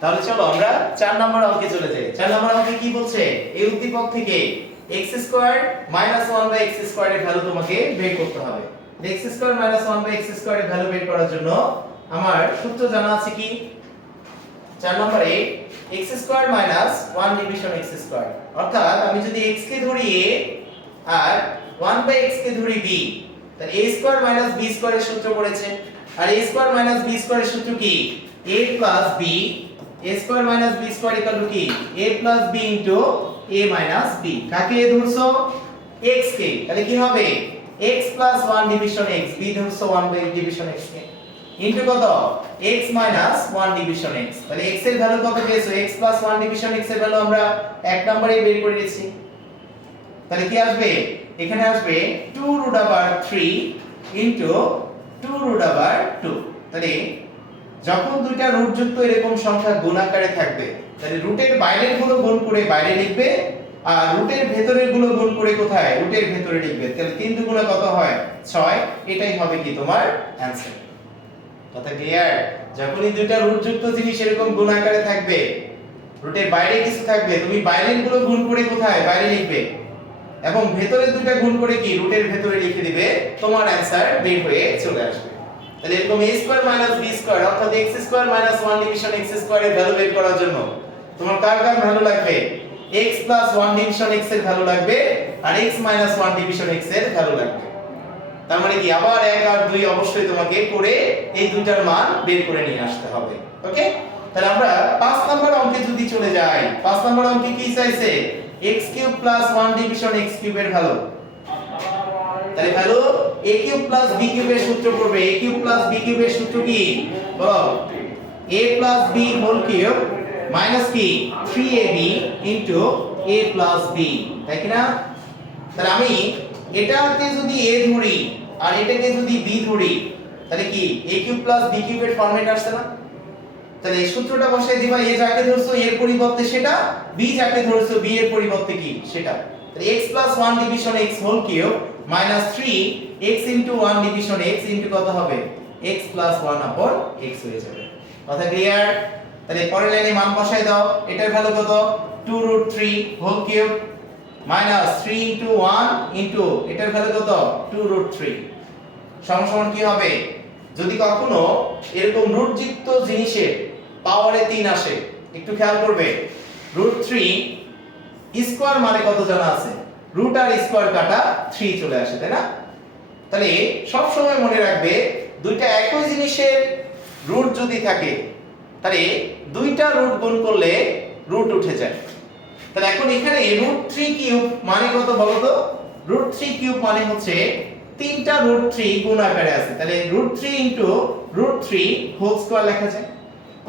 তাহলে চলো আমরা 4 নম্বর অঙ্কে চলে যাই। 4 নম্বর অঙ্কে কি বলছে? এই উদ্দীপক থেকে x² - 1/x² এর ভ্যালু তোমাকে বের করতে হবে। x² - 1/x² এর ভ্যালু বের করার জন্য আমার সূত্র জানা আছে কি? 4 নম্বরে x² - 1 ডিভিশন x², অর্থাৎ আমি যদি x কে ধরি a আর 1/x কে ধরি b, তাহলে a² - b² এর সূত্র পড়েছে। আর a² - b² এর সূত্র কি? a + b, a² - b² = কি? a + b * a - b। কাকে ধরছো? x কে। তাহলে কি হবে? x + 1 ডিভিশন x, b ধরছো 1 ডিভিশন x কে, ইনটু কত? x - 1 division x। তাহলে x এর ভ্যালু কত পেয়েছো? x + 1 ডিভিশন x এর ভ্যালু আমরা 1 নম্বরেই বের করে নিয়েছি। তাহলে কি আসবে? এখানে আসবে 2√3 2√2। তাহলে যখন দুইটা রুট যুক্ত এরকম সংখ্যা গুণ আকারে থাকবে, তাহলে রুটের বাইরের গুলো গুণ করে বাইরে লিখবে আর রুটের ভেতরের গুলো গুণ করে কোথায়? রুটের ভেতরে লিখবে। তাহলে 3 দুগুণে কত হয়? 6। এটাই হবে কি তোমার অ্যানসার। কথা ক্লিয়ার? যখনই দুইটা রুট যুক্ত জিনিস এরকম গুণ আকারে থাকবে, রুটের বাইরে কিছু থাকবে, তুমি বাইরের গুলো গুণ করে কোথায়? বাইরে লিখবে এবং ভেতরের দুইটা গুণ করে কি? রুটের ভেতরে লিখে দিবে, তোমার অ্যানসার বের হয়ে চলে আসবে। তাহলে এরকম a² - b² অর্থাৎ x² - 1 ডিভিশন x² এর ভ্যালু বের করার জন্য তোমার কার কার ভ্যালু লাগবে? x + 1 ডিভিশন x এর ভ্যালু লাগবে আর x - 1 ডিভিশন x এর ভ্যালু লাগবে। তার মানে কি? আবার 1 আর 2 অবশ্যই তোমাকে করে এই দুইটার মান বের করে নিয়ে আসতে হবে। ওকে? তাহলে আমরা 5 নম্বর অঙ্কে যদি চলে যাই, 5 নম্বর অঙ্কে কি চাইছে? x³ + 1 ডিভিশন x³ এর ভ্যালু। তাহলে ভ্যালু a³ + b³ এর সূত্র পড়বে। a³ + b³ এর সূত্র কি? বলো। a + b whole cube minus কি? 3ab a + b, তাই কি না? তাহলে আমি এটাকে যদি a ধরি আর এটাকে যদি b ধরি, তাহলে কি a³ + b³ এর ফরম্যাট আসছে না? তাহলে এই সূত্রটা বসাই দিবা, a যাকে ধরছো এর পরিবর্তে সেটা, b যাকে ধরছো b এর পরিবর্তে কি? সেটা। তাহলে x + 1 division x whole cube minus 3x * 1 division x into কত হবে? x + 1/x হয়ে যাবে। কথা ক্লিয়ার? তাহলে পরের লাইনে মান বসাই দাও। এটার ভ্যালু কত? 2√3 হোল কিউব মাইনাস 3 * 1 ইনটু এটার ভ্যালু কত? 2√3 সমান কি হবে? যদি কখনো এরকম রুট যুক্ত জিনিসের পাওয়ারে 3 আসে, একটু খেয়াল করবে, √3 স্কয়ার মানে কত জানা আছে? রুট আর স্কয়ার কাটা 3 চলে আসে, তাই না? তাহলে সব সময় মনে রাখবে, দুইটা একই জিনিসের রুট যদি থাকে, তাহলে দুইটা রুট গুণ করলে রুট উঠে যায়। তাহলে এখন এখানে √3³ মানে কত বলো তো? √3³ মানে হচ্ছে তিনটা √3 গুণ আকারে আছে, তাহলে √3 * √3 হোল স্কয়ার লেখা যায়।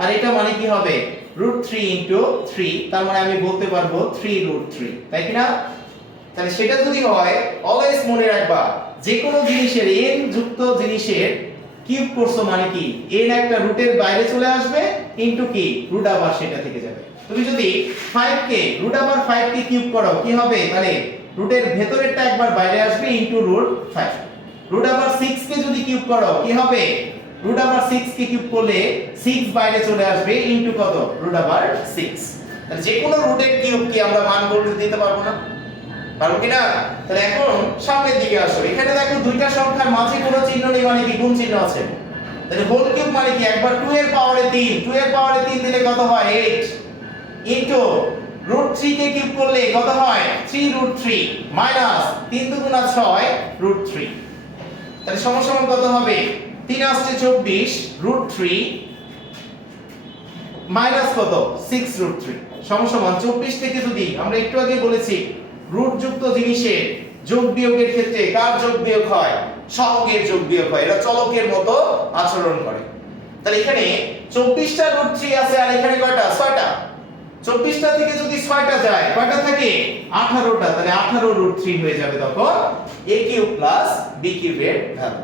আর এটা মানে কি হবে? √3 * 3, তার মানে আমি বলতে পারবো 3√3, তাই কি না? তাহলে সেটা যদি হয়, অলওয়েজ মনে রাখবা, যে কোনো জিনিসের n যুক্ত জিনিসের কিউব করছো মানে কি? n একটা রুটের বাইরে চলে আসবে ইনটু কি? রুট আবার সেটা থেকে যাবে। তুমি যদি 5 কে √5 কে কিউব করো কি হবে? তাহলে রুটের ভেতরেরটা একবার বাইরে আসবে ইনটু √5। √6 কে যদি কিউব করো কি হবে? √6 কে কিউব করলে 6 বাইরে চলে আসবে ইনটু কত? √6। তাহলে যে কোনো রুটের কিউব কি আমরা মান বলে দিতে পারবো না? পারবো কি না? তাহলে এখন সামনের দিকে আসো। এখানে দেখো দুইটা সংখ্যার মাঝে কোনো চিহ্ন নেই মানে কি? গুণ চিহ্ন আছে। তাহলে হোল কিউব মানে কি? একবার 2 এর পাওয়ারে 3, 2 এর পাওয়ারে 3 দিলে কত হয়? 8 ইনটু √3 কে কিউব করলে কত হয়? 3√3 মাইনাস 3 দুগুণা 6 √3। তাহলে সমান কত হবে? 3 আসছে 24 √3 মাইনাস কত? 6√3 সমান 24 থেকে যদি আমরা একটু আগে বলেছি রুট যুক্ত জিনিসের যোগ বিয়োগের ক্ষেত্রে কার যোগ বিয়োগ হয়? সহগের যোগ বিয়োগ হয়। এরা চলকের মতো আচরণ করে। তাহলে এখানে 24টা √3 আছে আর এখানে কয়টা? 6টা। 24টা থেকে যদি 6টা যায়, কয়টা থাকে? 18টা। তাহলে 18√3 হয়ে যাবে তখন a³ + b³ এর ভ্যালু।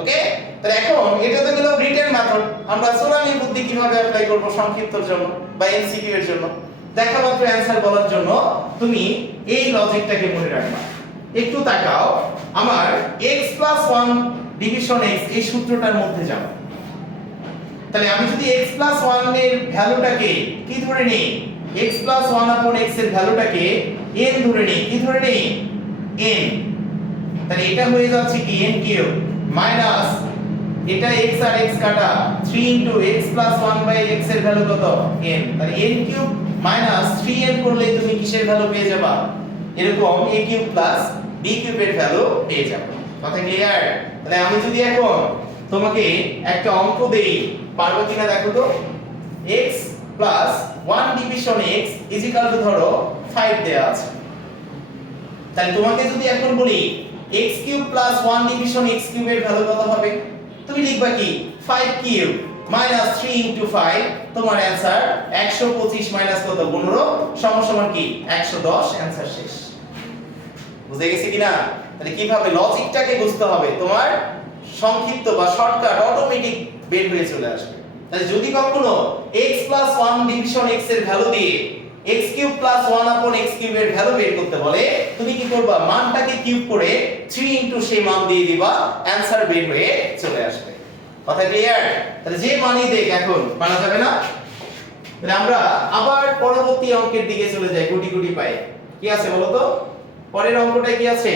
ওকে? তাহলে এখন এটা তো গেল রিটেন মেথড। আমরা সোলামি বুদ্ধি কিভাবে অ্যাপ্লাই করব সংক্ষিপ্তর জন্য বা এমসিকিউ এর জন্য? দেখা মাত্র অ্যানসার বলার জন্য তুমি এই লজিকটাকে মনে রাখবা। একটু তাকাও, আমার x + 1 ডিভিশন x এই সূত্রটার মধ্যে যাও। তাহলে আমি যদি x প্লাস 1 এর ভ্যালুটাকে কি ধরে নেই, x প্লাস 1 আপন x এর ভ্যালুটাকে n ধরে নেই, কি ধরে নেই, n, তাহলে এটা হয়ে যাচ্ছে কি n কিউব মাইনাস এটা x আর x কাটা 3 into x plus 1 by x এর ভ্যালু কত, n, তাহলে n কিউব মাইনাস 3n করলে তুমি কিসের ভ্যালু পেয়ে যাবা, এরকম a কিউব প্লাস b কিউবের ভ্যালু পেয়ে যাবে। কথা ক্লিয়ার? তাহলে আমি যদি এখন তোমাকে একটা অঙ্ক দেই, পারবে কিনা দেখো তো। x plus 1 division x is equal to ধরো 5 দেয়া আছে। তাহলে তোমাকে যদি এখন বলি x cube plus 1 division x কিউবের ভ্যালু কত হবে, তুমি লিখবা কি 5 কিউব মাইনাস 3 ইনটু 5, তোমার অ্যানসার 125 মাইনাস কত 15 সমান কি 110, অ্যানসার শেষ। বুঝে গেছে কিনা? তাহলে কিভাবে লজিকটাকে বুঝতে হবে, তোমার সংক্ষিপ্ত বা শর্টকাট অটোমেটিক বের হয়ে চলে আসবে। তাহলে যদি কখনো x প্লাস 1 ডিভিশন x এর ভ্যালু দিয়ে x কিউব প্লাস 1 আপন x কিউবের ভ্যালু বের করতে বলে, তুমি কি করবা, মানটাকে কিউব করে 3 ইনটু সেই মান দিয়ে দিবা, অ্যানসার বের হয়ে চলে আসবে। কথা ক্লিয়ার? তাহলে যে মানই দেখ এখন পারা যাবে না। তাহলে আমরা আবার পরবর্তী অঙ্কের দিকে চলে যাই, গুটি গুটি পাই। কি আছে বলো তো, পরের অঙ্কটা কি আছে,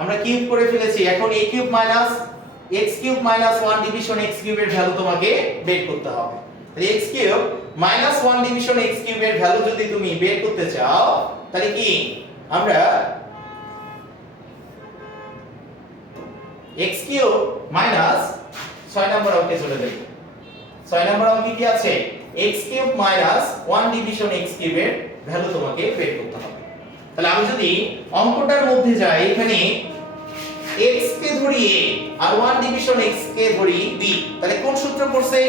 আমরা কিউব করে ফেলেছি, এখন a cube minus x cube minus 1 division x কিউবের ভ্যালু তোমাকে বের করতে হবে। তাহলে x cube minus 1 division x কিউবের ভ্যালু যদি তুমি বের করতে চাও, তাহলে কি আমরা x কিউব মাইনাস 6 নম্বর অঙ্কে চলে যাই। 6 নম্বর অঙ্কে কি আছে, x cube minus 1 division x কিউবের ভ্যালু তোমাকে বের করতে হবে। তাহলে আমি যদি অঙ্কটার মধ্যে যাই, এখানে x কে ধরি a আর 1 ডিভিশন x কে ধরি b, তাহলে কোন সূত্র পড়ছে,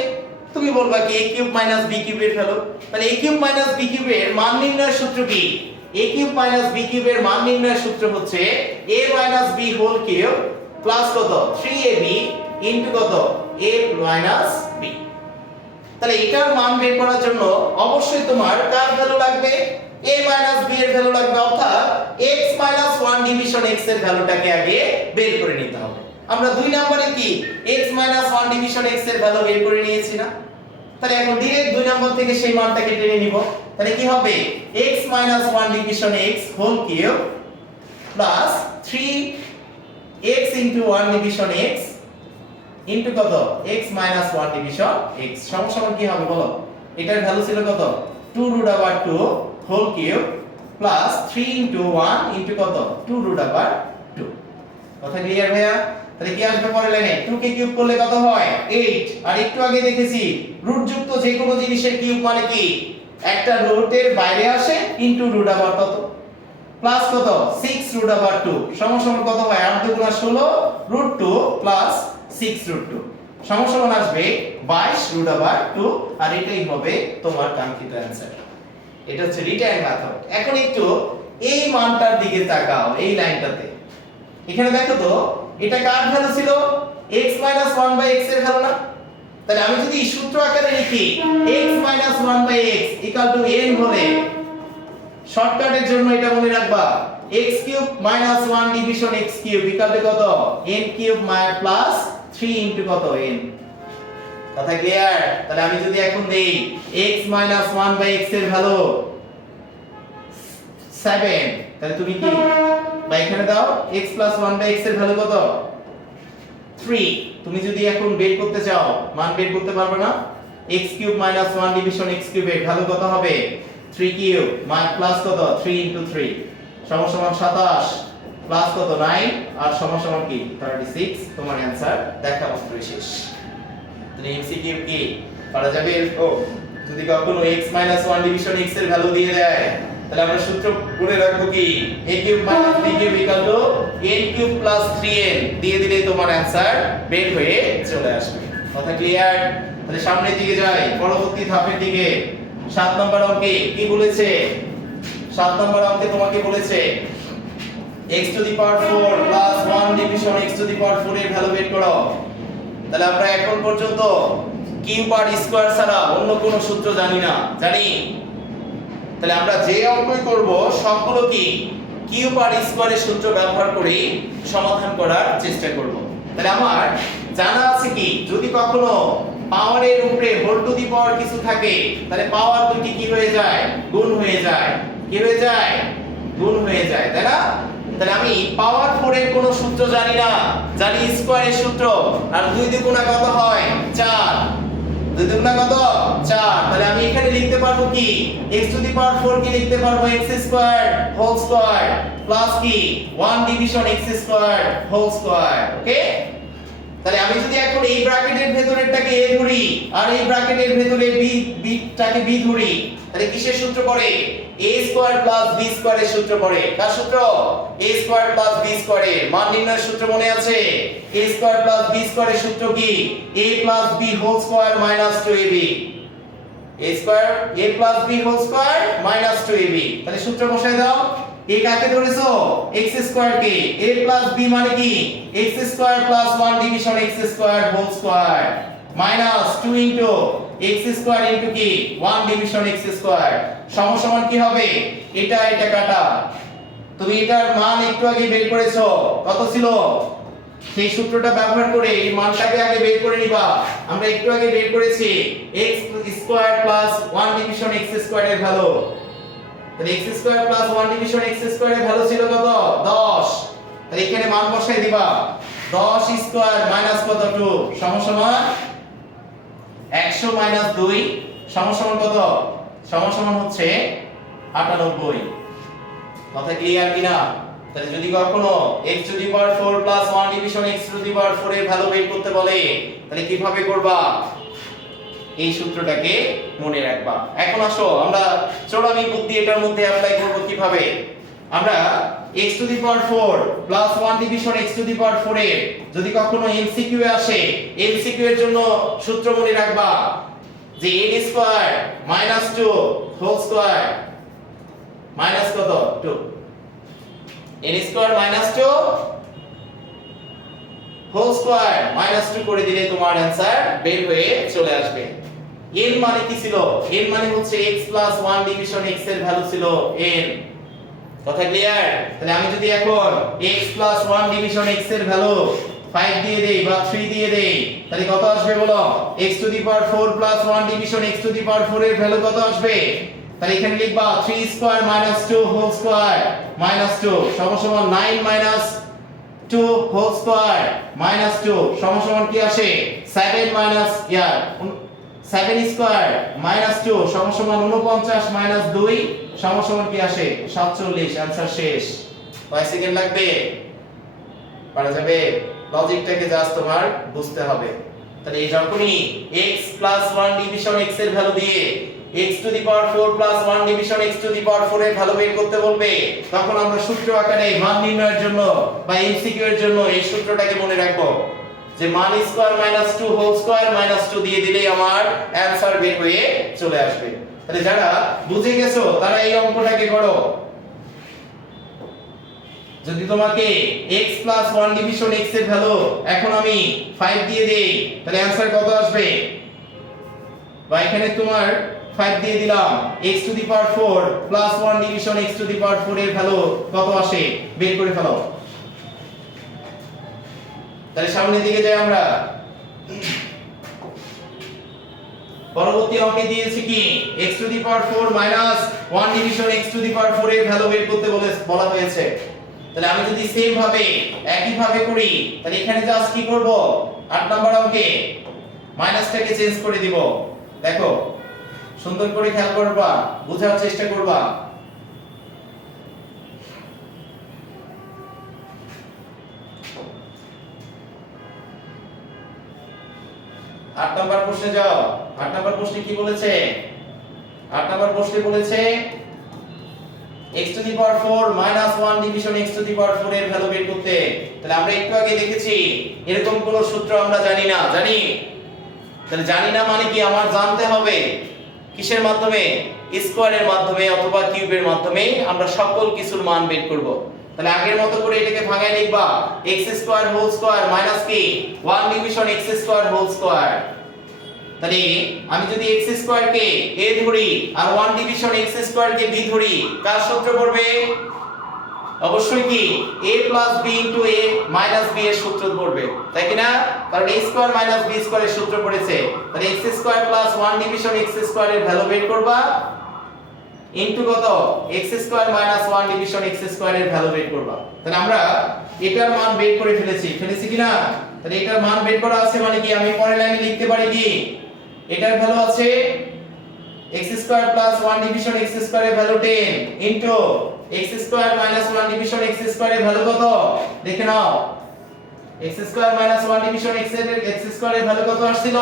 তুমি বলবা কি a কিউব মাইনাস b কিউবের ভ্যালু। তাহলে a কিউব মাইনাস b কিউবের মান নির্ণয়ের সূত্র কি, a কিউব মাইনাস b কিউবের মান নির্ণয়ের সূত্র হচ্ছে a minus b whole cube plus কত 3ab ইনটু কত a মাইনাস b। তাহলে এটার মান বের করার জন্য অবশ্যই তোমার কার ভ্যালু লাগবে, a মাইনাস b এর ভ্যালু লাগবে, অর্থাৎ x মাইনাস 1 ডিভিশন x এর ভ্যালুটাকে আগে বের করে নিতে হবে। আমরা 2 নম্বরে কি x মাইনাস 1 ডিভিশন x এর ভ্যালু বের করে নিয়েছি না, তাহলে এখন ডাইরেক্ট 2 নম্বর থেকে সেই মানটাকে টেনে নিব। তাহলে কি হবে, x minus 1 division x whole cube plus 3x into 1 division x into কত x মাইনাস 1 ডিভিশন x সমান কি হবে বলো, এটার ভ্যালু ছিল কত 2 root over 2 whole cube plus 3 into 1 into কত 2 রুট ওভার 2। কথা ক্লিয়ার ভাইয়া? তাহলে কি আসবে পরের লাইনে, 2 কে কিউব করলে কত হয় 8, আর একটু আগে দেখেছি রুট যুক্ত যে কোনো জিনিসের কিউব মানে কি একটা রুটের বাইরে আসে ইনটু রুট ওভার কত প্লাস কত 6 রুট ওভার 2 সমান কত হয় 8 2 16 রুট 2 প্লাস 6 রুট 2 সমান আসবে 22 রুট ওভার 2, আর এটাই হবে তোমার কাঙ্ক্ষিত অ্যানসার। এটা হচ্ছে রিটার্ন মেথড। এখন একটু এই মানটার দিকে তাকাও, এই লাইনটাতে এখানে দেখো তো এটা কার ভ্যালু ছিল, x 1 x এর ভ্যালু না। তাহলে আমি যদি সূত্র আকারে লিখি x 1 x n হলে শর্টকাটের জন্য এটা মনে রাখবা x cube 1 division x cube কত n কিউব প্লাস 3 ইনটু কত n। কথা ক্লিয়ার? তাহলে আমি যদি এখন দেই x 1 x এর ভ্যালু 7, তাহলে তুমি কি বা এখানে দাও x 1 x এর ভ্যালু কত 3। তুমি যদি এখন বের করতে চাও মান বের করতে পারবে না, x কিউব 1 ডিভিশন x কিউবের ভ্যালু কত হবে 3 কিউব প্লাস কত 3 ইনটু 3 সমান 27 প্লাস কত 9 আর সমান কি 36। তোমার অ্যানসার দেখা মাত্রই শেষ। তাহলে এমসিকিউ কি পারা যাবে? ও যদি কখনো x 1 ডিভিশন x এর ভ্যালু দিয়ে দেয়, তাহলে আমরা সূত্র করে রাখবো কি a cube minus b cube equal to n cube plus 3n দিয়ে দিলে তোমার অ্যানসার বের হয়ে চলে আসবে। কথা ক্লিয়ার? তাহলে সামনের দিকে যাই, পরবর্তী ধাপের দিকে। 7 নম্বর অঙ্কে কি বলেছে, 7 নম্বর অঙ্কে তোমাকে বলেছে x to the power 4 plus 1 division x to the power 4 এর ভ্যালু বের করো। তাহলে আমরা এখন পর্যন্ত কিউব আর স্কয়ার ছাড়া অন্য কোনো সূত্র জানি না, জানি? তাহলে আমরা যে অঙ্কই করব সবগুলো কি কিউব আর স্কয়ারের সূত্র ব্যবহার করে সমাধান করার চেষ্টা করব। তাহলে আমার জানা আছে কি যদি কখনো পাওয়ারের উপরে হোল টু দি পাওয়ার কিছু থাকে, তাহলে পাওয়ার দুটি কি হয়ে যায়? গুণ হয়ে যায়। কি হয়ে যায়? গুণ হয়ে যায়, তাই না? তাহলে আমি পাওয়ার 4 এর কোনো সূত্র জানি না, জানি স্কয়ারের সূত্র। আর 2 দ্বিগুণা কত হয়? 4। 2 দ্বিগুণা কত? 4। তাহলে আমি এখানে লিখতে পারবো কি? x টু দি পাওয়ার 4 কি লিখতে পারবো? x square whole square plus কি 1 division x square whole square. Okay, তাহলে আমি যদি এখন এই ব্র্যাকেটের ভেতরেরটাকে a ধরি আর এই ব্র্যাকেটের ভেতরে b টাকে b ধরি, তাহলে কিসের সূত্র পড়ে? a স্কয়ার প্লাস b স্কয়ারের সূত্র পড়ে। কার সূত্র? a স্কয়ার প্লাস b স্কয়ারের মান নির্ণয়ের সূত্র মনে আছে? a স্কয়ার প্লাস b স্কয়ারের সূত্র কি? a plus b whole square minus 2ab। a square a plus b whole square minus 2ab। তাহলে সূত্র বসায় দাও। a কাকে ধরেছো? x স্কয়ার কে। a প্লাস b মানে কি? x square plus 1 division x square whole square minus 2 into x square into কি 1 ডিভিশন x স্কয়ার সমান কি হবে? এটা কাটা। তুমি এটার মান একটু আগে বের করেছো, কত ছিল? সেই সূত্রটা ব্যবহার করে এই মানটাকে আগে বের করে নিবা। আমরা একটু আগে বের করেছি x square plus 1 division x square এর ভ্যালু। তাহলে x square plus 1 division x square এর ভ্যালু ছিল কত? 10। তাহলে এখানে মান বসাই দিবা। 10 স্কয়ার মাইনাস কত? 2 সমান 100 মাইনাস 2 সমান কত? সমান হচ্ছে 98। কথা ক্লিয়ার কিনা? তাহলে যদি কখনো x to the power 4 plus 1 division x to the power 4 এর ভ্যালু বের করতে বলে, তাহলে কিভাবে করবা? এই সূত্রটাকে মনে রাখবা। এখন আসো আমরা চৌড়ামি বুদ্ধি এটার মধ্যে অ্যাপ্লাই করব কিভাবে? আমরা x to the power 4 plus 1 division x to the power 4 এর যদি কখনো এমসিকিউ এ আসে, এমসিকিউ এর জন্য সূত্র মনে রাখবা যে n square minus 2 whole square minus কত? 2। n square minus 2 whole square minus 2 করে দিলে তোমার অ্যানসার বের হয়ে চলে আসবে। n মানে কি ছিল? n মানে হচ্ছে x প্লাস 1 ডিভিশন x এর ভ্যালু ছিল n। কথা ক্লিয়ার? তাহলে আমি যদি এখন x প্লাস 1 ডিভিশন x এর ভ্যালু 5 দিয়ে দেই বা 3 দিয়ে দেই, তাহলে কত আসবে বলো? x to the power 4 plus 1 division x to the power 4 এর ভ্যালু কত আসবে? তাহলে এখানে লিখবা 3 square minus 2 whole square minus 2 সমান 9 মাইনাস 2 হোল স্কয়ার মাইনাস 2 সমান কি আসে? 7 মাইনাস 7 স্কয়ার মাইনাস 2 সমান 49 মাইনাস 2 সমান কি আসে? 47। आंसर শেষ। কয় সেকেন্ড লাগবে? পারা যাবে? লজিকটাকে জাস্ট তোমার বুঝতে হবে। তাহলে এই যখনই x 1 ডিভিশন x এর ভ্যালু দিয়ে x to the power 4 1 division x to the power 4 এর ভ্যালু বের করতে বলবে, তখন আমরা সূত্র আকারে মান নির্ণয়ের জন্য বা এমসিকিউ এর জন্য এই সূত্রটাকে মনে রাখবো যে মান square minus 2 whole square minus 2 দিয়ে দিলেই আমার অ্যানসার বের হয়ে চলে আসবে। তাহলে যারা বুঝে গেছো তারা এই অঙ্কটাকে করো। যদি তোমাকে x 1 ডিভিশন x এর ভ্যালু এখন আমি 5 দিয়ে দেই, তাহলে অ্যানসার কত আসবে? বা এখানে তোমার 5 দিয়ে দিলাম, x to the power 4 plus 1 division x to the power 4 এর ভ্যালু কত আসে? বের করে ফেলো। তাহলে সামনের দিকে যাই আমরা। পরবর্তী অঙ্কে দিয়েছে কি? x to the power 4 minus 1 division x to the power 4 এর ভ্যালু বের করতে বলা হয়েছে। তাহলে আমি যদি সেম ভাবে একই ভাবে করি, তাহলে এখানে জাস্ট কি করব? 8 নাম্বার অঙ্কে মাইনাসটাকে চেঞ্জ করে দিব। দেখো সুন্দর করে খেয়াল করবা, বোঝার চেষ্টা করবা। 8 নাম্বার প্রশ্নে যাও। 8 নাম্বার প্রশ্নে কি বলেছে? 8 নাম্বার প্রশ্নে বলেছে x to the power 4 minus 1 division x to the power 4 এর ভ্যালু বের করতে। তাহলে আমরা একটু আগে দেখেছি এরকম কোন সূত্র আমরা জানি না। জানি? তাহলে জানি না মানে কি? আমার জানতে হবে কিসের মাধ্যমে? স্কয়ারের মাধ্যমে অথবা কিউবের মাধ্যমে আমরা সকল কিছুর মান বের করব। তাহলে আগের মতো করে এটাকে ভাঙায় লিখবা x square whole square minus কি 1 division x square whole square. তাহলে আমি যদি x স্কয়ার কে a ধরি আর 1 ডিভিশন x স্কয়ার কে b ধরি, কার সূত্র পড়বে? অবশ্যই কি a plus b into a minus b এর সূত্র পড়বে, তাই কি না? কারণ a square minus b square এর সূত্র পড়েছে। তাহলে x square plus 1 division x square এর ভ্যালু বের করবা ইনটু কত x square minus 1 division x square এর ভ্যালু বের করবা। তাহলে আমরা এটার মান বের করে ফেলেছি কি না? তাহলে এটার মান বের করা আছে মানে কি আমি পরের লাইনে লিখতে পারি কি এটার ভ্যালু আছে x square plus 1 division x square এর value 10 into x square minus 1 division x square এর ভ্যালু কত দেখে নাও। x square minus 1 division x square এর ভ্যালু কত আসছিল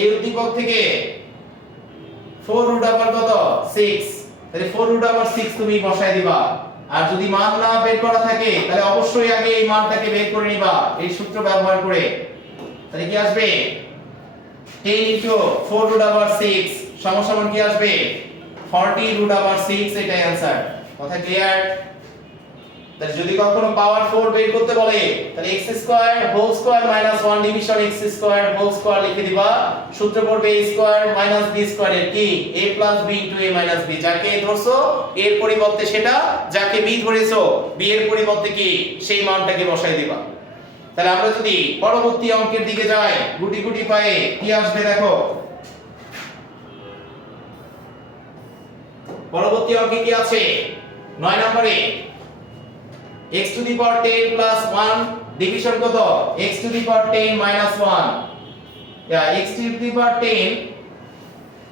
এই উদ্দীপক থেকে 4 রুট ওভার কত 6। তাহলে 4 রুট ওভার 6 তুমি বসায় দিবা। আর যদি মান না বের করা থাকে তাহলে অবশ্যই আগে এই মানটাকে বের করে নিবা এই সূত্র ব্যবহার করে। তাহলে কি আসবে 10 ইনটু 4 রুট ওভার 6 সমান কি আসবে 40 রুট ওভার 6। এটাই आंसर। কথা ক্লিয়ার? তাহলে যদি কখনো পাওয়ার 4 বের করতে বলে তাহলে x square whole square minus 1 division x square whole square লিখে দিবা। সূত্র পড়বে a square minus b square এর কি a plus b into a minus b। যাকে ধরছো এর পরিবর্তে সেটা, যাকে b ধরেছো b এর পরিবর্তে কি সেই মানটাকে বসাই দিবা। তাহলে আমরা যদি পরবর্তী অঙ্কের দিকে যাই গুটি গুটি পায়ে কি আসবে দেখো। পরবর্তী অঙ্কে কি আছে 9 নম্বরে x to the power 10 plus 1 division কত x to the power 10 minus 1 x to the power 10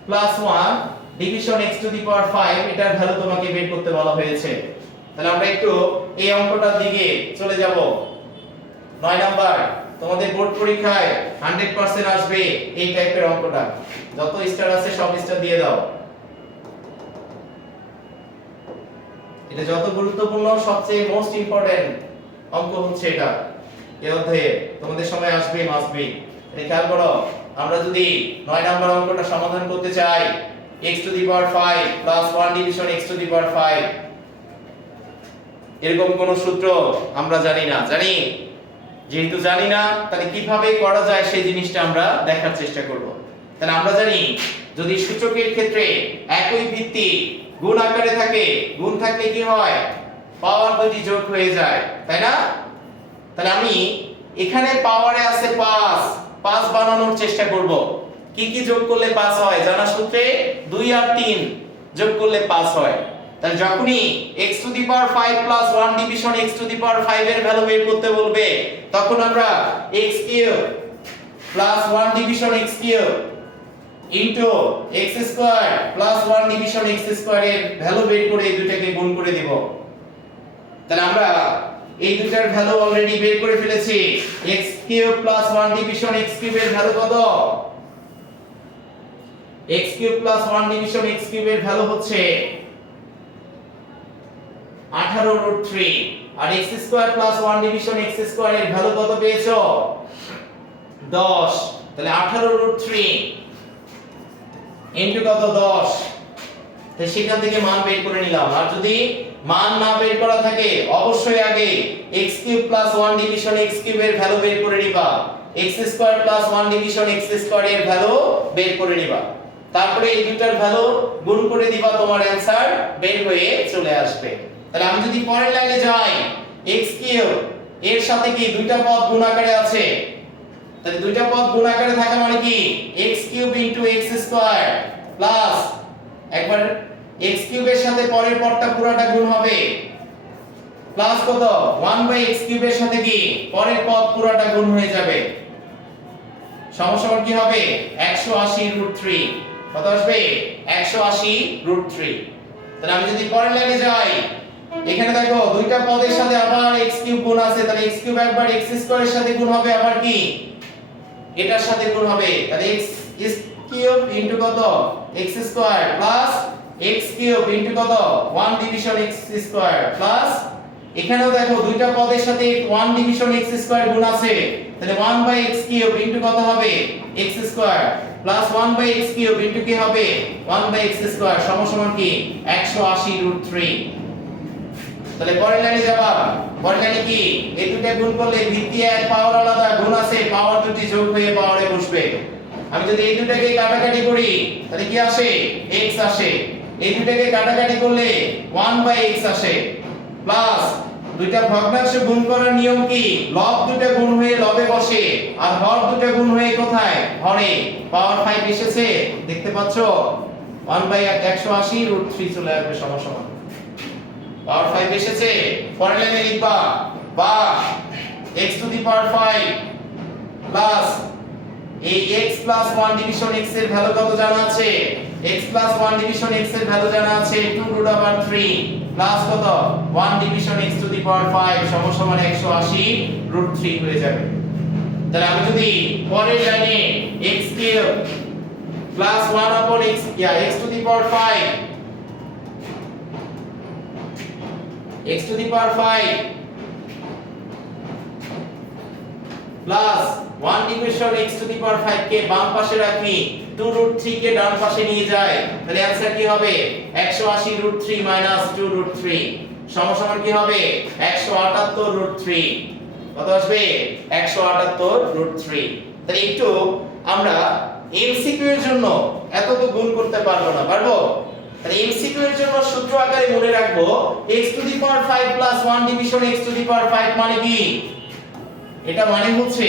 plus 1 division x to the power 5 এটার ভ্যালু তোমাকে বের করতে বলা হয়েছে। তাহলে আমরা একটু এই অঙ্কটার দিকে চলে যাব। 9 নাম্বার তোমাদের বোর্ড পরীক্ষায় 100% আসবে এই টাইপের অঙ্কটা। যত স্টার আছে সব স্টার দিয়ে দাও। এটা যত গুরুত্বপূর্ণ সবচেয়ে মোস্ট ইম্পর্টেন্ট অঙ্ক হচ্ছে এটা এই অধ্যায়ে তোমাদের সময় আসবে মাসবি। এটা খেয়াল করো আমরা যদি 9 নাম্বার অঙ্কটা সমাধান করতে চাই x to the power 5 plus 1 division x to the power 5 এরকম কোন সূত্র আমরা জানি না। জানি? যেহেতু জানি না তাহলে কিভাবে করা যায় সেই জিনিসটা আমরা দেখার চেষ্টা করব। তাহলে আমরা জানি যদি সূচকের ক্ষেত্রে একই ভিত্তি গুণ আকারে থাকে, গুণ থাকলে কি হয় পাওয়ার দুটি যোগ হয়ে যায়, তাই না? তাহলে আমি এখানে পাওয়ারে আছে 5 বানানোর চেষ্টা করব। কি কি যোগ করলে 5 হয় জানা সূত্রে 2 আর 3 যোগ করলে 5 হয়। তাহলে যখনই x to the power 5 plus 1 division x to the power 5 এর ভ্যালু বের করতে বলবে তখন আমরা x cube plus 1 division x cube into x square plus 1 division x square এর ভ্যালু বের করে এই দুটাকে গুণ করে দেব। তাহলে আমরা এই দুটার ভ্যালু অলরেডি বের করে ফেলেছি। x cube plus 1 division x cube এর ভ্যালু কত x cube plus 1 division x cube এর ভ্যালু হচ্ছে 18 রুট 3 আর x square plus 1 division x square এর ভ্যালু কত পেয়েছো 10। তাহলে 18 রুট 3 ইনটু কত 10। তাহলে সেখান থেকে মান বের করে নিলাম। আর যদি মান না বের করা থাকে অবশ্যই আগে x cube plus 1 division x cube এর ভ্যালু বের করে নিবা, x square plus 1 division x square এর ভ্যালু বের করে নিবা। তারপরে এই দুটার ভ্যালু গুণ করে দিবা, তোমার आंसर বের হয়ে চলে আসবে। তাহলে আমি যদি পরের লাইনে যাই x কিউব এর সাথে কি দুইটা পদ গুণ আকারে আছে, তাহলে দুইটা পদ গুণ আকারে থাকা মানে কি x cube into x square plus একবার x কিউবের সাথে পরের পদটা পুরোটা গুণ হবে প্লাস কত 1/x কিউবের সাথে কি পরের পদ পুরোটা গুণ হয়ে যাবে সমান কি হবে 180 রুট 3। কত আসবে 180 রুট 3। তাহলে আমি যদি পরের লাইনে যাই এখানে দেখো দুইটা পদের সাথে আবার x কিউব গুণ আছে, তাহলে x কিউব একবার x স্কয়ারের সাথে গুণ হবে আবার কি এটার সাথে গুণ হবে। তাহলে x কিউব ইনটু কত x square plus x cube into কত 1 ডিভিশন x স্কয়ার প্লাস এখানেও দেখো দুইটা পদের সাথে 1 ডিভিশন x স্কয়ার গুণ আছে, তাহলে 1/x কিউব ইনটু কত হবে x square plus 1/x cube into কি হবে 1/x স্কয়ার সমান কি 180 রুট 3। তাহলে পরের লাইনে যাবা, পরের লাইনে কি এই দুটো গুণ করলে ভিত্তি এক পাওয়ার আলাদা গুণ আছে, পাওয়ার দুটি যোগ হয়ে পাওয়ারে বসবে। আমি যদি এই দুটোকে কাটাকাটি করি তাহলে কি আসে x আসে, এই দুটোকে কাটাকাটি করলে 1/x আসে প্লাস দুইটা ভগ্নাংশ গুণ করার নিয়ম কি লব দুটো গুণ হয়ে লবে বসে আর হর দুটো গুণ হয়ে কোথায় হরে পাওয়ার 5 এসেছে দেখতে পাচ্ছো 1/180 √3 চলে আসবে সমান পাওয়ার 5 এসেছে পরের লাইনে লিখবা বা x to the power 5 plus এই x প্লাস 1 ডিভিশন x এর ভ্যালু কত জানা আছে x প্লাস 1 ডিভিশন x এর ভ্যালু জানা আছে 2√3 প্লাস কত 1 division x to the power 5 সমান 180 √3 হয়ে যাবে তাহলে আমি যদি পরের লাইনে x cube plus 1 upon x x to the power 5 x to the power 5 plus 1 division x to the power 5 কে বাম পাশে রাখি 2√3 কে ডান পাশে নিয়ে যাই তাহলে आंसर কি হবে 180 √3 2√3 সমান কি হবে 178 √3 কত আসবে 178 √3 তাহলে একটু আমরা এমসিকিউ এর জন্য এত তো গুণ করতে পারবো না পারবো তাহলে এমসিকিউ এর জন্য সূত্র আকারে মনে রাখবো x to the power 5 plus 1 division x to the power 5 মানে কি এটা মানে হচ্ছে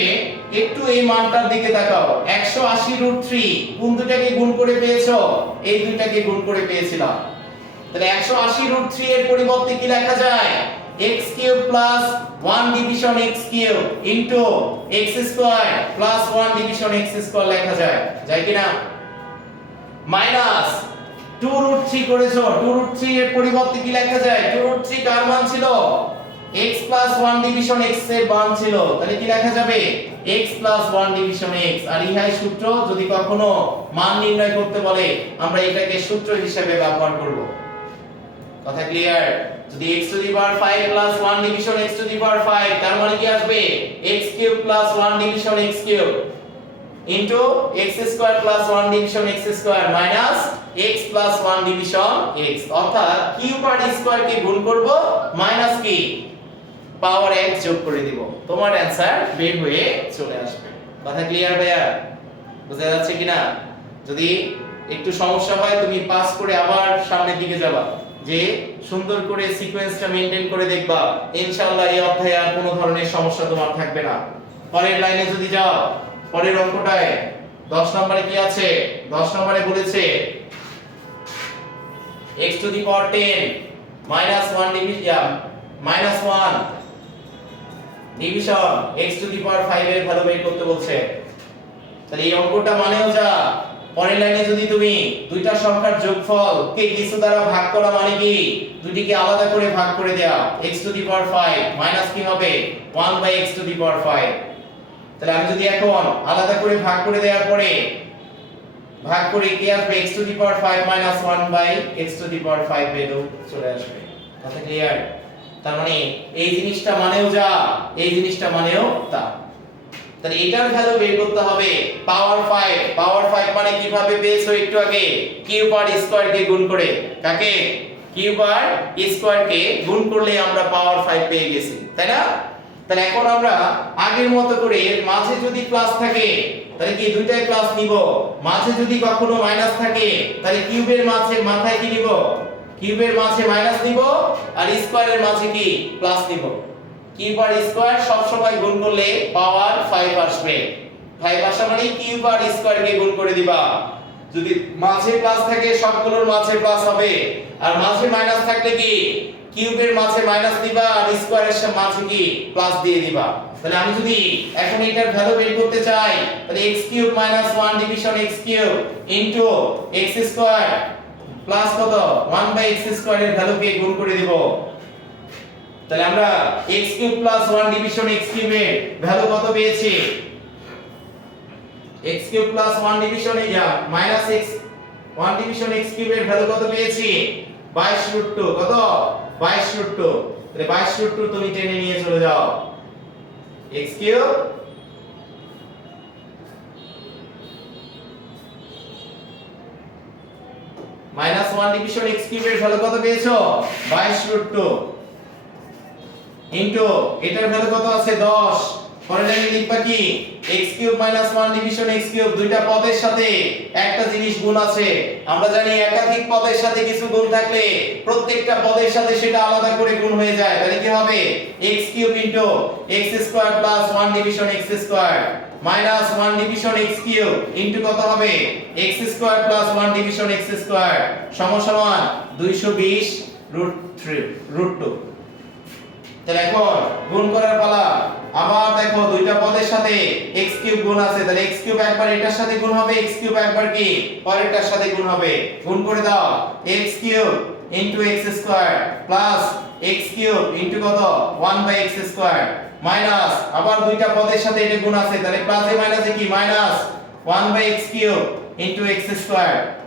একটু এই মানটার দিকে তাকাও 180 √3 কোন দুটাকে গুণ করে পেয়েছো এই দুটাকে গুণ করে পেয়েছিলাম তাহলে 180 √3 এর পরিবর্তে কি লেখা যায় x cube plus 1 division x cube into x square plus 1 division x square লেখা যায় কি না মাইনাস 2√3 করেছো 2√3 এর পরিবর্তে কি লেখা যায় 2√3 কার মান ছিল x প্লাস 1 ডিভিশন x এর মান ছিল তাহলে কি লেখা যাবে x প্লাস 1 ডিভিশন x আর ইহাই সূত্র যদি কখনো মান নির্ণয় করতে বলে আমরা এটাকে সূত্র হিসেবে ব্যবহার করব কথা ক্লিয়ার যদি x to the power 5 plus 1 division x to the power 5 তার মানে কি আসবে x cube plus 1 division x cube into x square plus 1 division x square minus x plus 1 division x অর্থাৎ কিউব আর স্কয়ার কে গুণ করব মাইনাস কি পাওয়ার x যোগ করে দিব তোমার आंसर বের হয়ে চলে আসবে কথা ক্লিয়ার ভাইয়া বুঝা যাচ্ছে কিনা যদি একটু সমস্যা হয় তুমি পাস করে আবার সামনের দিকে যাবা যে সুন্দর করে সিকোয়েন্সটা মেইনটেইন করে দেখবা ইনশাআল্লাহ এই অধ্যায়ে আর কোনো ধরনের সমস্যা তোমার থাকবে না পরের লাইনে যদি যাও পরের অঙ্কটায় 10 নম্বরে কি আছে 10 নম্বরে বলেছে x to the power 10 minus 1 division minus 1 division x to the power 5 এর ভ্যালু বের করতে বলছে তাহলে এই অঙ্কটা মানেও যা পরের লাইনে যদি তুমি দুইটা সংখ্যার যোগফল কে কিছু দ্বারা ভাগ করা মানে কি দুটিকে আলাদা করে ভাগ করে দেয়া x to the power 5 minus কি হবে 1/x টু দি পাওয়ার 5 তাহলে আমি যদি এখন আলাদা করে ভাগ করে দেওয়ার পরে ভাগ করে কি আসবে x to the power 5 minus 1/x two the power 5 value চলে আসবে কথা ক্লিয়ার তার মানে এই জিনিসটা মানেও যা এই জিনিসটা মানেও তা তাহলে এটার ভ্যালু বের করতে হবে পাওয়ার 5 মানে কিভাবে পেয়েছো একটু আগে কিউব আর স্কয়ার কে গুণ করে কাকে কিউব আর স্কয়ার কে গুণ করলে আমরা পাওয়ার 5 পেয়ে গেছি তাই না তাহলে এখন আমরা আগের মতো করে মাঝে যদি প্লাস থাকে তাহলে কি দুইটাই প্লাস নিব মাঝে যদি কখনো মাইনাস থাকে তাহলে কিউবের মাঝে মাথায় কি নিব কিউবের মাঝে মাইনাস নিব আর স্কয়ারের মাঝে কি প্লাস নিব কিউব আর স্কয়ার সব সময় গুণ করলে পাওয়ার 5 আসবে 5 আসা মানে কিউব আর স্কয়ার কে গুণ করে দিবা যদি মাঝে প্লাস থাকে সবগুলোর মাঝে প্লাস হবে আর মাঝে মাইনাস থাকলে কি কিউবের মাঝে মাইনাস দিবা আর স্কয়ারের মাঝে কি প্লাস দিয়ে দিবা তাহলে আমি যদি এখন এটার ভ্যালু বের করতে চাই তাহলে x cube minus 1 division x cube into x square plus কত 1/x স্কয়ার এর ভ্যালু কে গুণ করে দিব তাহলে আমরা x cube plus 1 division x কিউবের ভ্যালু কত পেয়েছি x cube plus 1 division minus x 1 division x কিউবের ভ্যালু কত পেয়েছি 22√2 কত 22√2 তাহলে 22√2 তুমি টেনে নিয়ে চলে যাও x cube minus 1 division x কিউবের ভ্যালু কত পেয়েছো 22√2 ইনটু এটার ভ্যালু কত আছে 10 পরের লাইনে লিখবা কি x³ - 1 ডিভিশন x³ দুইটা পদের সাথে একটা জিনিস গুণ আছে। আমরা জানি একাধিক পদের সাথে কিছু গুণ থাকলে প্রত্যেকটা পদের সাথে সেটা আলাদা করে গুণ হয়ে যায়। তাহলে কি হবে x³ x² + 1 division x² minus 1 division x³ into কত হবে x² + 1 ডিভিশন x² সমান 220√2। তাহলে এখন গুণ করার পালা। আবার দেখো দুইটা পদের সাথে x³ গুণ আছে, তাহলে x³ একবার এটার সাথে গুণ হবে, x³ একবার কি পরেরটার সাথে গুণ হবে। গুণ করে দাও x³ x² প্লাস x³ কত 1/x² মাইনাস আবার দুইটা পদের সাথে এটা গুণ আছে, তাহলে প্লাসে মাইনাসে কি মাইনাস 1/x³ x²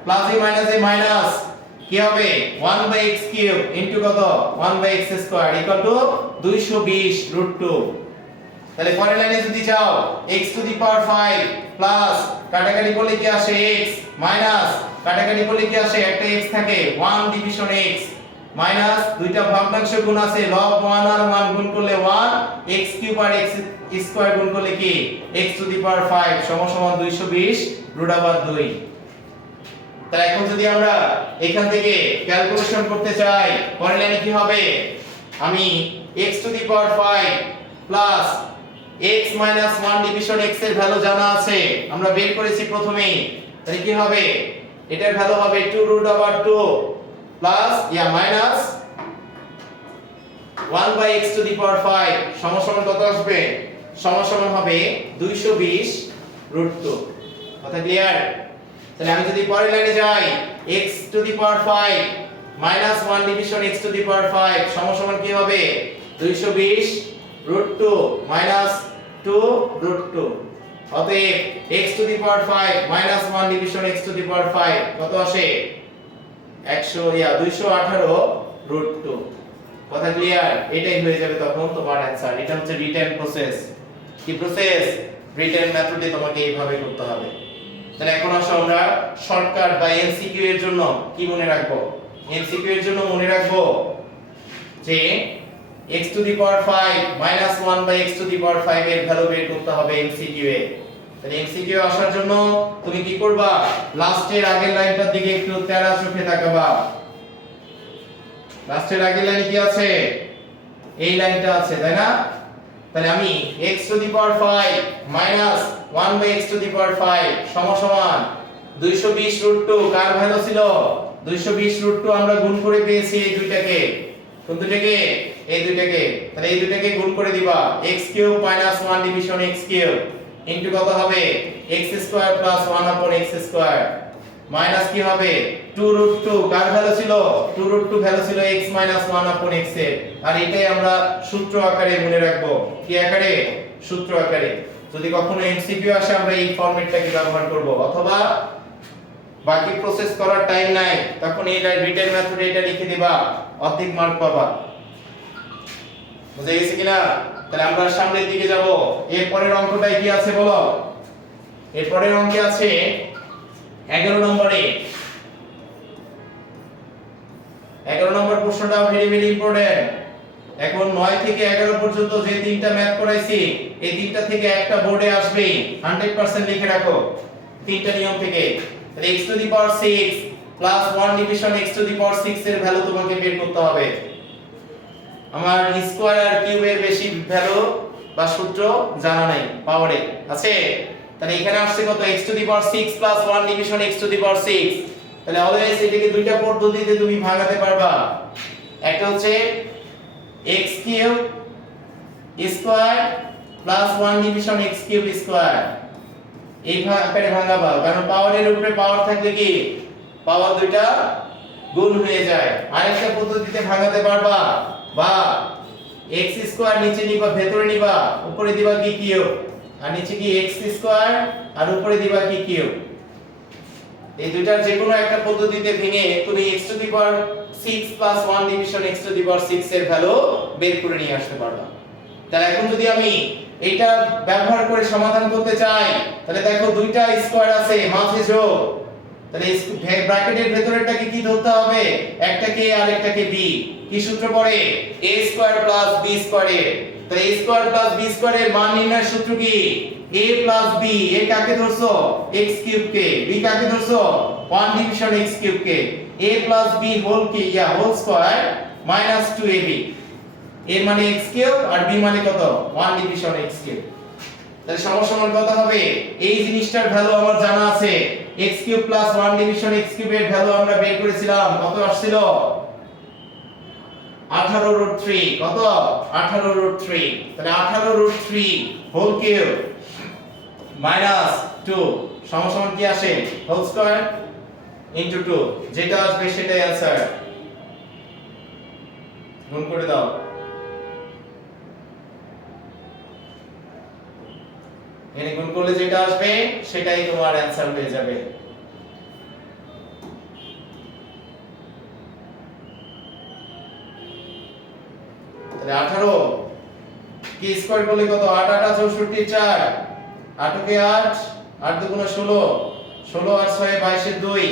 প্লাসে মাইনাসে মাইনাস কি হবে 1/x³ কত 1/x² = 220√2। তাহলে পরের লাইনে যদি যাও x⁵ প্লাস কাটাকাটি করলে কি আসে x মাইনাস কাটাকাটি করলে কি আসে একটা x থাকে 1 ডিভিশন x মাইনাস দুইটা ভগ্নাংশ গুণ আছে log 1 আর 1 গুণ করলে 1 x³ আর x² গুণ করলে কি x⁵ সমান 220√2। তাহলে এখন যদি আমরা এখান থেকে ক্যালকুলেশন করতে চাই পরের লাইনে কি হবে আমি x⁵ plus x minus 1 division x এর ভ্যালু জানা আছে আমরা বের করেছি প্রথমেই। তাহলে কি হবে এটার ভ্যালু হবে 2√2 প্লাস মাইনাস 1/x⁵ সমান কত আসবে সমান হবে 220√2। কথা ক্লিয়ার? তাহলে আমি যদি পরের লাইনে যাই x⁵ মাইনাস 1 ডিভিশন x⁵ সমান কি হবে 220√2 মাইনাস 2√2। অতএব x⁵ মাইনাস 1 ডিভিশন x⁵ কত আসে 218√2। কথা ক্লিয়ার? এটাই হয়ে যাবে তখন তোমার অ্যানসার। এটা হচ্ছে রিটেন প্রসেস। কি প্রসেস? রিটেন মেথডে তোমাকে এইভাবে করতে হবে। তাহলে এখন আসো আমরা শর্টকাট বা এমসিকিউ এর জন্য কি মনে রাখবো। এমসিকিউ এর জন্য মনে রাখবো যে x⁵ মাইনাস 1/x⁵ এর ভ্যালু বের করতে হবে এমসিকিউ এ। তাহলে এমসিকিউ আসার জন্য তুমি কি করবা লাস্টের আগের লাইনটার দিকে একটু তেরা চোখে তাকাবা। লাস্টের আগের লাইনে কি আছে এই লাইনটা আছে তাই না? তাহলে আমি x⁵ মাইনাস 1/x⁵ সমান 220√2 কার ভ্যালু ছিল 220√2 আমরা গুণ করে পেয়েছি এই দুইটাকে। কোন দুইটাকে? এই দুইটাকে। তাহলে এই দুইটাকে গুণ করে দিবা x³ - 1 ডিভিশন x³ ইনটু কত হবে x² + 1/x² মাইনাস কি হবে 2√2 কার ভ্যালু ছিল 2√2 ভ্যালু ছিল x - 1/x এর। আর এটাই আমরা সূত্র আকারে মনে রাখবো। কি আকারে? সূত্র আকারে। যদি কখনো এমসিকিউ আসে আমরা এই ফরম্যাটটাকে ব্যবহার করব, অথবা বাকি প্রসেস করার টাইম নাই তখন এই রিটেন মেথডে এটা লিখে দিবা, অর্ধেক মার্ক পাবা। বুঝে গেছে কিনা? তাহলে আমরা সামনের দিকে যাব। এর পরের অঙ্কটাই কি আছে বলো? এর পরের অঙ্কে আছে 11 নম্বরে। 11 নম্বর প্রশ্নটা ভেরি ভেরি ইম্পর্টেন্ট। এখন 9 থেকে 11 পর্যন্ত যে তিনটা ম্যাথ করাইছি এই তিনটা থেকে একটা বোর্ডে আসবেই, 100% লিখে রাখো তিনটা নিয়ম থেকে। তাহলে x⁵ প্লাস 1 ডিভিশন x⁵ এর ভ্যালু তোমাকে বের করতে হবে। আমার স্কয়ার আর কিউব এর বেশি ভ্যালু বা সূত্র জানা নাই, পাওয়ারে আছে। তাহলে এখানে আসছে কত x⁵ প্লাস 1 ডিভিশন x⁵। তাহলে অলওয়েজ এটাকে দুইটা পদ্ধতিতে তুমি ভাঙাতে পারবা। একটা হচ্ছে x³ square plus 1 division x³ square. এই আকারে ভাঙাবা, কারণ পাওয়ারের উপরে পাওয়ার থাকলে কি পাওয়ার দুইটা গুণ হয়ে যায়। আরেকটা পদ্ধতিতে ভাঙাতে পারবা, বা x² নিচে নিবা ভেতরে নিবা, উপরে দিবা কি কিউব, আর নিচে কি x² আর উপরে দিবা কি কিউব। এই দুইটার যে কোনো একটা পদ্ধতিতে ভেঙে তুমি x⁵ প্লাস 1 ডিভিশন x⁵ এর ভ্যালু বের করে নিয়ে আসতে পারবা। তাহলে এখন যদি আমি এটা ব্যবহার করে সমাধান করতে চাই, তাহলে দেখো দুইটা স্কয়ার আছে মাঝে যোগ। তাহলে ব্র্যাকেটের ভেতরেরটাকে কি ধরতে হবে? একটাকে আর একটাকে b। কি সূত্র পড়ে? a² + b²। তাহলে a² + b² এর মান নির্ণয়ের সূত্র কি? a প্লাস b, a কাকে ধরছো x কিউব কে, b কাকে ধরছো 1 ডিভিশন x কিউব কে, a প্লাস b হোল কি হোল স্কয়ার মাইনাস 2ab, এর মানে x কিউব আর b মানে কত 1 ডিভিশন x কিউব। তাহলে সমান কত হবে, এই জিনিসটার ভ্যালু আমার জানা আছে, x cube plus 1 division x cube এর ভ্যালু আমরা বের করেছিলাম, কত আসছিল 18 রুট 3, কত 18 রুট 3, তাহলে 18 রুট 3 হোল কিউব মাইনাস 2 সমান কি আসে হোল স্কয়ার ইনটু 2, যেটা আসবে সেটাই आंसर, গুণ করে দাও। এখানে গুণ করলে যেটা আসবে সেটাই তোমার आंसर হয়ে যাবে। তাহলে 18 কি স্কয়ার করলে কত 8 8 64 4, 8 কে 8, 8 দুগুণ 16, 16 আর 6 22 এর 2,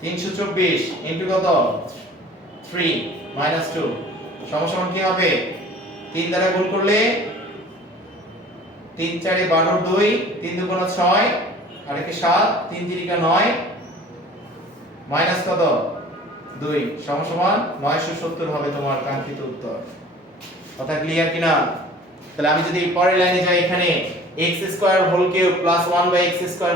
324 ইনটু কত 3 মাইনাস 2 সমান কি হবে, 3 দ্বারা গুণ করলে 3 4 এ 12 2, 3 দুগুণ 6 আর একে 7, 3 3 9 মাইনাস কত 2 সমান 970 হবে তোমার কাঙ্ক্ষিত উত্তর। কথা ক্লিয়ার কিনা? তাহলে আমি যদি পরের লাইনে যাই, এখানে x square whole cube plus 1 by x square